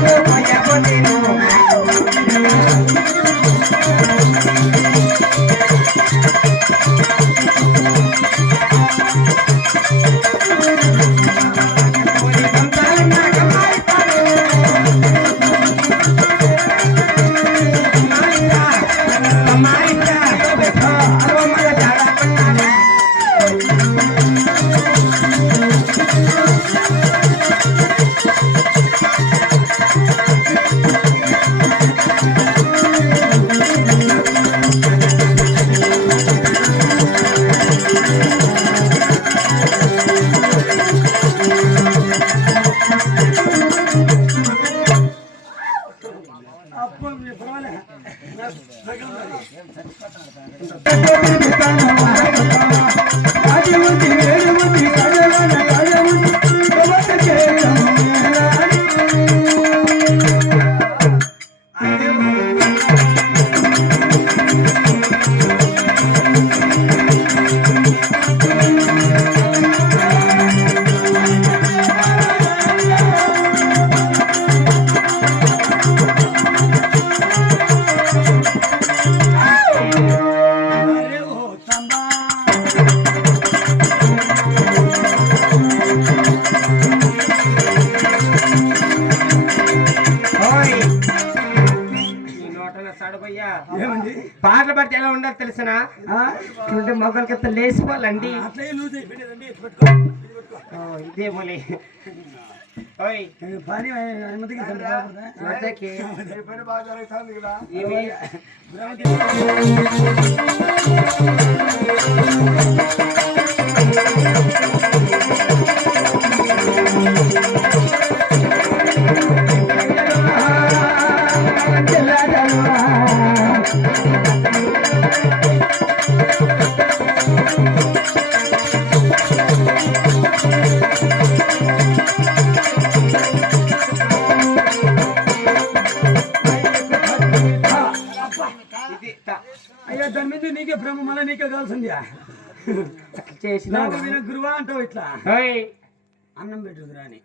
I'm Mama, Mama, Mama, Mama, Mama, Mama, Mama, Mama, Mama, Mama, Mama, Mama, அப்போ பரவாயில்ல పాటలు పడితే ఎలా ఉండాలి తెలిసిన? ఉంటే మొక్కలకి లేచిపోవాలండి. అట్లే లూజ్ అయ్యా దాని మీద నీకే ప్రేమ మళ్ళీ నీకే కావాల్సింది చేసిన గురువా అంటావు ఇట్లా? అన్నం పెట్టుకురా అని